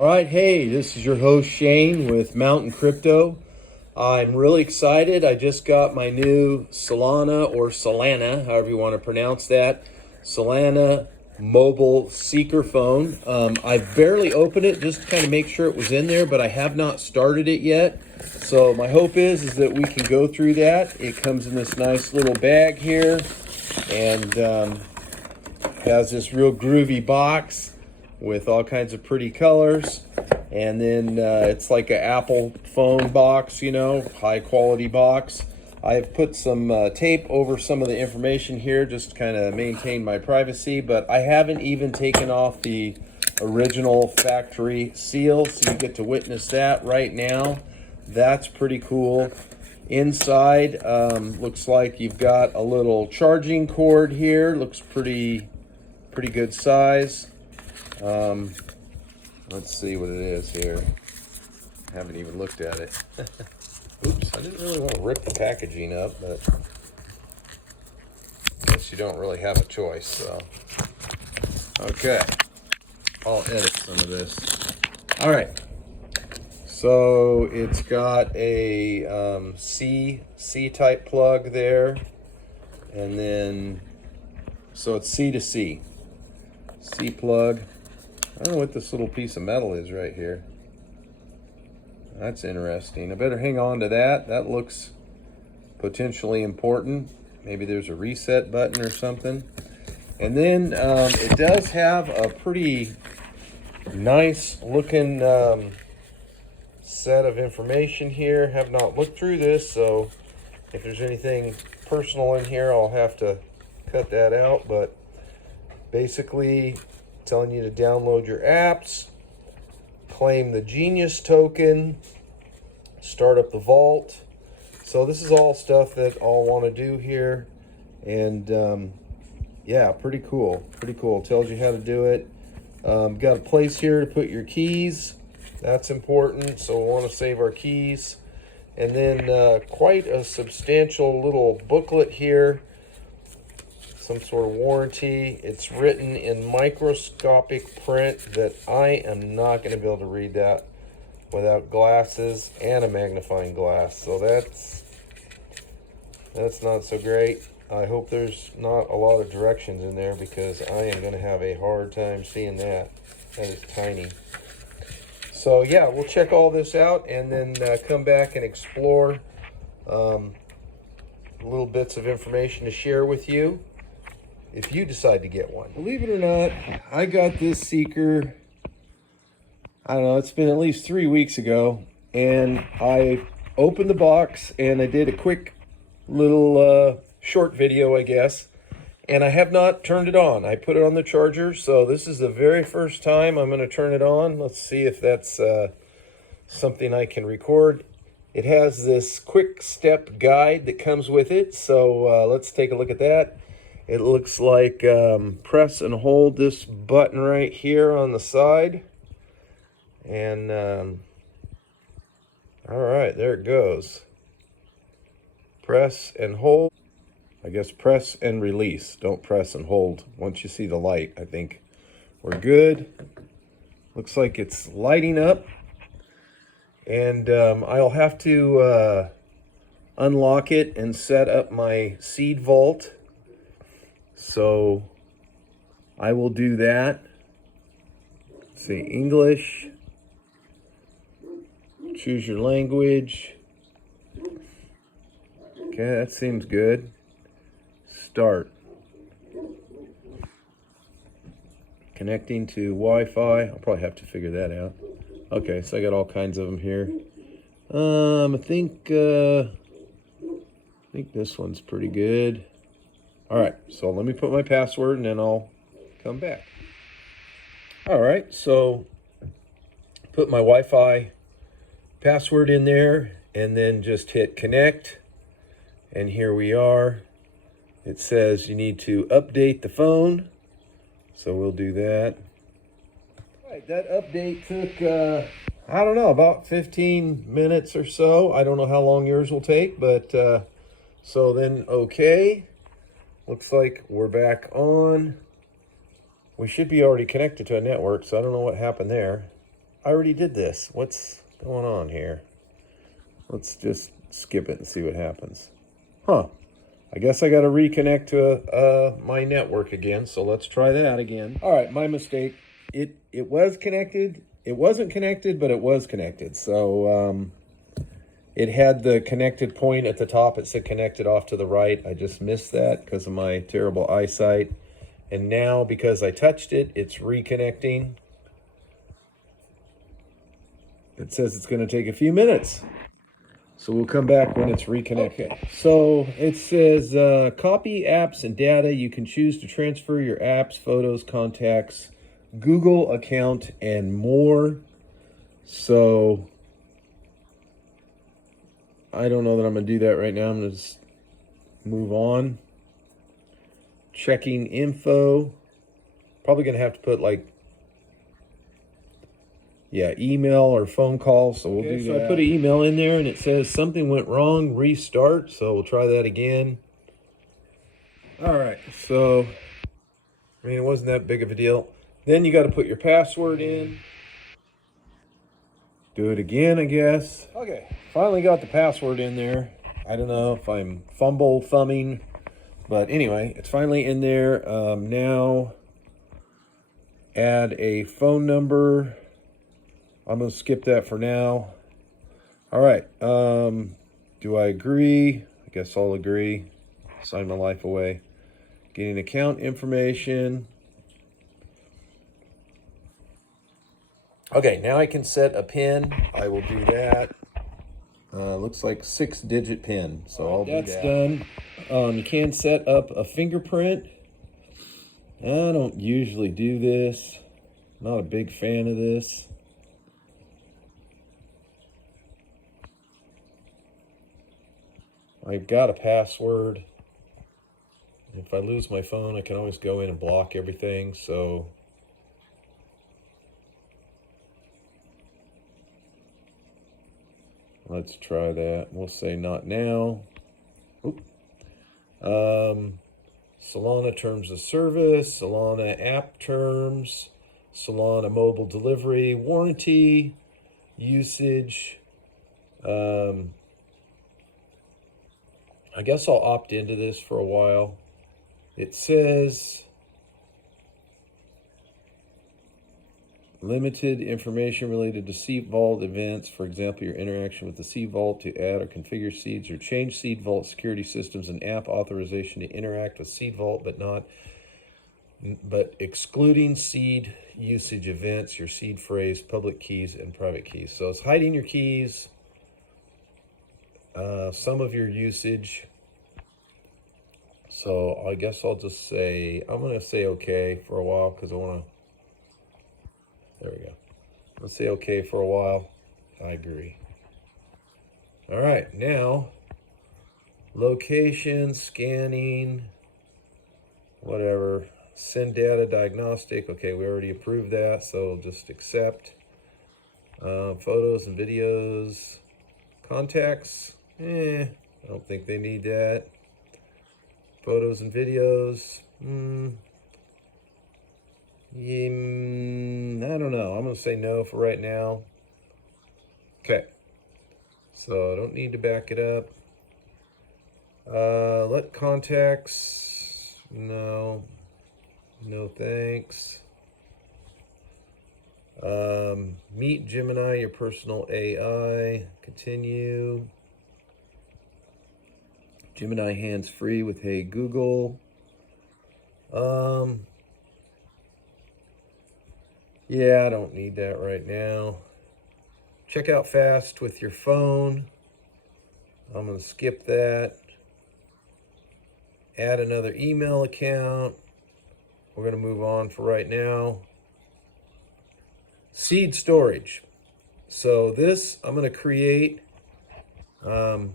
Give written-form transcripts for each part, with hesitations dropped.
All right, hey, this is your host Shane with Mountain Crypto. I'm really excited. I just got my new Solana or Solana, however you want to pronounce that, Solana mobile Seeker phone. I've barely opened it just to kind of make sure it was in there, but I have not started it yet. So my hope is that we can go through that. It comes in this nice little bag here and has this real groovy box with all kinds of pretty colors. And then it's like an Apple phone box, high quality box. I have put some tape over some of the information here just to kind of maintain my privacy, but I haven't even taken off the original factory seal, so you get to witness that right now. That's pretty cool. Inside, looks like you've got a little charging cord here. Looks pretty good size. Let's see what it is here. Haven't even looked at it. Oops, I didn't really want to rip the packaging up, but I guess you don't really have a choice, so. Okay, I'll edit some of this. All right, so it's got a C-type plug there, and then, so it's C to C. C plug. I don't know what this little piece of metal is right here. That's interesting. I better hang on to that. That looks potentially important. Maybe there's a reset button or something. And then it does have a pretty nice looking set of information here. Have not looked through this, so if there's anything personal in here, I'll have to cut that out. But basically, telling you to download your apps, claim the Genius token, start up the vault. So this is all stuff that I'll want to do here, and yeah, pretty cool. Tells you how to do it. Got a place here to put your keys. That's important, so we'll want to save our keys. And then quite a substantial little booklet here, some sort of warranty. It's written in microscopic print that I am not going to be able to read that without glasses and a magnifying glass. So that's not so great. I hope there's not a lot of directions in there, because I am going to have a hard time seeing that. That is tiny. So yeah, we'll check all this out and then come back and explore little bits of information to share with you if you decide to get one. Believe it or not, I got this Seeker, I don't know, it's been at least 3 weeks ago, and I opened the box and I did a quick little short video, I guess, and I have not turned it on. I put it on the charger, so this is the very first time I'm going to turn it on. Let's see if that's something I can record. It has this quick step guide that comes with it, so let's take a look at that. It looks like press and hold this button right here on the side. And all right, there it goes. Press and hold. I guess press and release. Don't press and hold. Once you see the light, I think we're good. Looks like it's lighting up. And I'll have to unlock it and set up my seed vault. So I will do that. Let's see, English. Choose your language. Okay, that seems good. Start. Connecting to Wi-Fi. I'll probably have to figure that out. Okay, so I got all kinds of them here. I think this one's pretty good. All right, so let me put my password and then I'll come back. All right, so put my Wi-Fi password in there and then just hit connect. And here we are. It says you need to update the phone. So we'll do that. All right, that update took, I don't know, about 15 minutes or so. I don't know how long yours will take, but so then, okay. Looks like we're back on. We should be already connected to a network, so I don't know what happened there. I already did this. What's going on here? Let's just skip it and see what happens. Huh. I guess I got to reconnect to my network again. So let's try that again. All right, my mistake. It was connected. It wasn't connected, but it was connected. So it had the connected point at the top. It said connected off to the right. I just missed that because of my terrible eyesight. And now because I touched it, it's reconnecting. It says it's going to take a few minutes. So we'll come back when it's reconnected. Okay. So it says copy apps and data. You can choose to transfer your apps, photos, contacts, Google account, and more. So I don't know that I'm going to do that right now. I'm going to just move on. Checking info. Probably going to have to put like, yeah, email or phone call. So we'll do that. So I put an email in there and it says something went wrong, restart. So we'll try that again. All right. So, I mean, it wasn't that big of a deal. Then you got to put your password in. Do it again, I guess. Okay. Finally got the password in there. I don't know if I'm thumbing. But anyway, it's finally in there. Now, add a phone number. I'm going to skip that for now. All right. Do I agree? I guess I'll agree. Sign my life away. Getting account information. Okay, now I can set a PIN. I will do that. Looks like 6-digit PIN. So I'll do that. That's done. You can set up a fingerprint. I don't usually do this. Not a big fan of this. I've got a password. If I lose my phone, I can always go in and block everything. So let's try that. We'll say not now. Oop. Solana terms of service, Solana app terms, Solana mobile delivery, warranty, usage. I guess I'll opt into this for a while. It says limited information related to Seed Vault events. For example, your interaction with the Seed Vault to add or configure seeds or change Seed Vault security systems and app authorization to interact with Seed Vault, but excluding seed usage events, your seed phrase, public keys, and private keys. So it's hiding your keys, some of your usage. So I guess I'll just say, I'm going to say okay for a while because I want to, there we go. Let's say okay for a while. I agree. All right, now, location, scanning, whatever. Send data diagnostic. Okay, we already approved that, so just accept. Photos and videos. Contacts. I don't think they need that. Photos and videos. I don't know. I'm going to say no for right now. Okay. So I don't need to back it up. Let contacts. No. No thanks. Meet Gemini, your personal AI. Continue. Gemini hands-free with Hey Google. Yeah, I don't need that right now. Check out fast with your phone. I'm going to skip that. Add another email account. We're going to move on for right now. Seed storage. So this I'm going to create. Let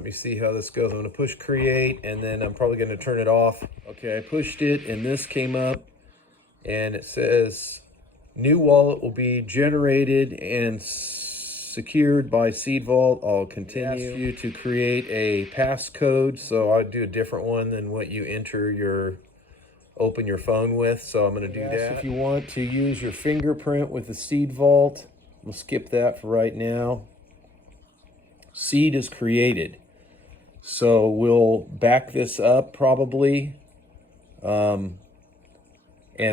me see how this goes. I'm going to push create and then I'm probably going to turn it off. Okay, I pushed it and this came up and it says new wallet will be generated and secured by Seed Vault. I'll continue. Ask you to create a passcode. So I'll do a different one than what you enter your open your phone with. So I'm going to do that. If you want to use your fingerprint with the seed vault, we'll skip that for right now. Seed is created. So we'll back this up probably. And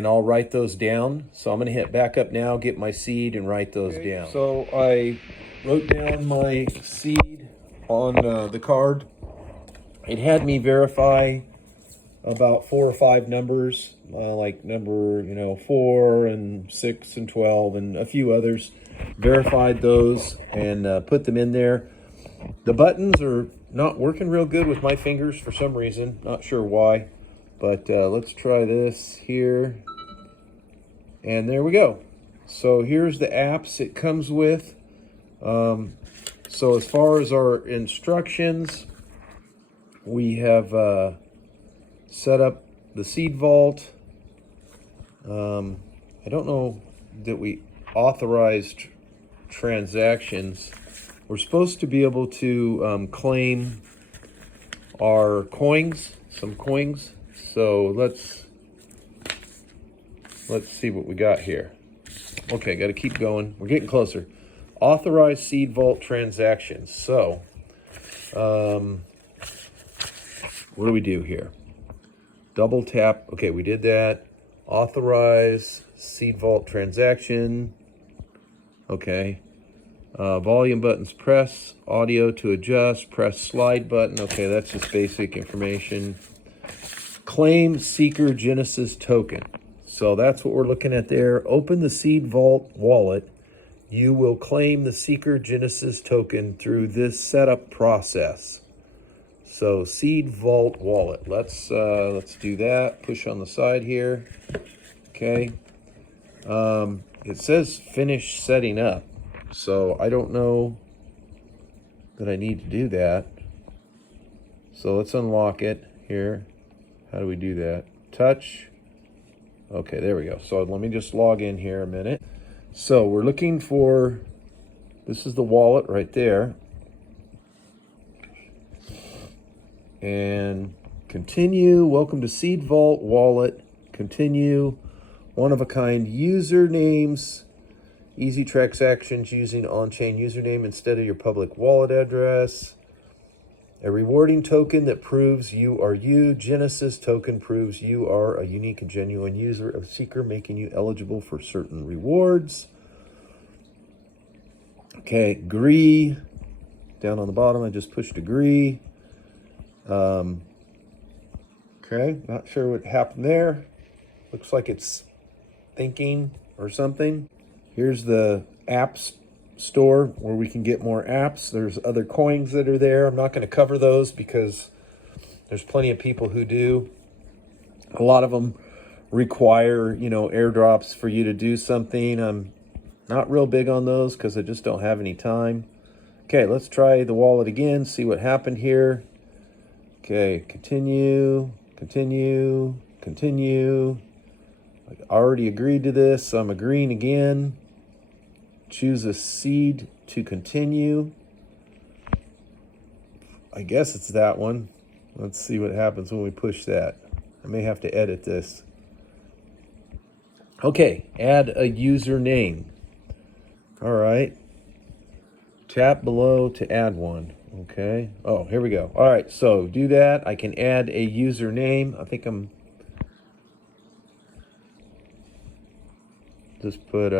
I'll write those down. So I'm going to hit back up now, get my seed, and write those down. So I wrote down my seed on the card. It had me verify about 4 or 5 numbers, like number 4 and 6 and 12 and a few others. Verified those and put them in there. The buttons are not working real good with my fingers for some reason. Not sure why. But let's try this here. And there we go. So here's the apps it comes with. So as far as our instructions, we have set up the seed vault. I don't know that we authorized transactions. We're supposed to be able to claim our coins, some coins. So let's see what we got here. Okay, got to keep going. We're getting closer. Authorized seed vault transactions. So, what do we do here? Double tap. Okay, we did that. Authorize seed vault transaction. Okay. Volume buttons, press. Audio to adjust. Press slide button. Okay, that's just basic information. Claim Seeker Genesis token. So that's what we're looking at there. Open the Seed Vault wallet. You will claim the Seeker Genesis token through this setup process. So Seed Vault wallet. Let's do that. Push on the side here. Okay. It says finish setting up. So I don't know that I need to do that. So let's unlock it here. How do we do that? Touch. Okay, there we go. So let me just log in here a minute. So we're looking for, this is the wallet right there. And continue. Welcome to Seed Vault wallet. Continue. One of a kind usernames. Easy transactions using on-chain username instead of your public wallet address. A rewarding token that proves you are you. Genesis token proves you are a unique and genuine user of Seeker, making you eligible for certain rewards. Okay, agree. Down on the bottom, I just pushed agree. Okay, not sure what happened there. Looks like it's thinking or something. Here's the apps store where we can get more apps. There's other coins that are there. I'm not going to cover those because there's plenty of people who do. A lot of them require, airdrops for you to do something. I'm not real big on those because I just don't have any time. Okay, let's try the wallet again, see what happened here. Okay, continue. I already agreed to this, so I'm agreeing again. Choose a seed to continue. I guess it's that one. Let's see what happens when we push that. I may have to edit this. Okay, add a username. All right. Tap below to add one. Okay. Oh, here we go. All right, so do that. I can add a username. I think I'm just put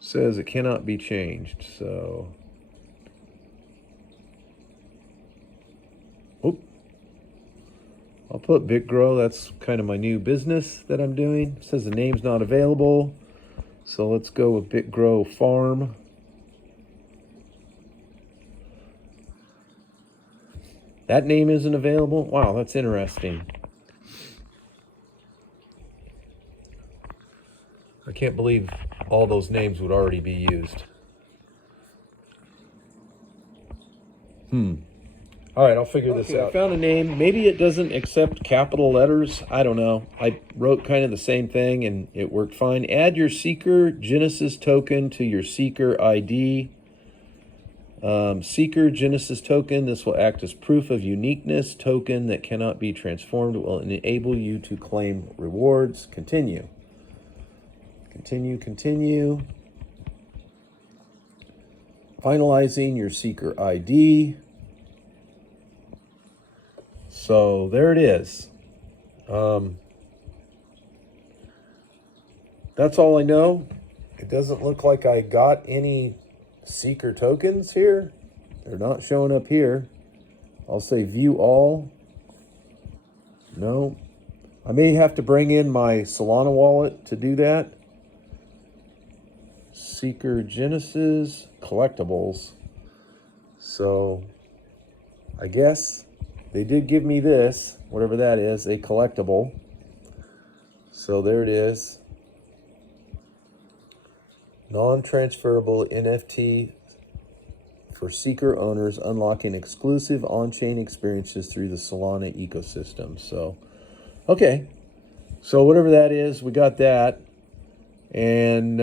says it cannot be changed, so I'll put BitGrow. That's kind of my new business that I'm doing. It says the name's not available, so let's go with BitGrow Farm. That name isn't available. Wow, that's interesting. I can't believe all those names would already be used. All right, I'll figure this out. I found a name. Maybe it doesn't accept capital letters. I don't know. I wrote kind of the same thing and it worked fine. Add your Seeker Genesis token to your Seeker ID. Seeker Genesis token. This will act as proof of uniqueness. Token that cannot be transformed will enable you to claim rewards. Continue. Continue, continue. Finalizing your Seeker ID. So there it is. That's all I know. It doesn't look like I got any Seeker tokens here. They're not showing up here. I'll say view all. No. I may have to bring in my Solana wallet to do that. Seeker Genesis collectibles. So I guess they did give me this, whatever that is, a collectible. So there it is. Non-transferable NFT for Seeker owners, unlocking exclusive on-chain experiences through the Solana ecosystem. So, okay. So whatever that is, we got that. And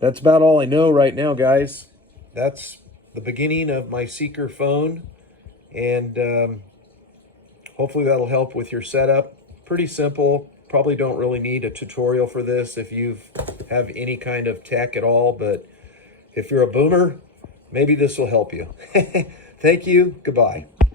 that's about all I know right now, guys. That's the beginning of my Seeker phone. And hopefully that'll help with your setup. Pretty simple. Probably don't really need a tutorial for this if you have any kind of tech at all, but if you're a boomer, maybe this will help you. Thank you. Goodbye.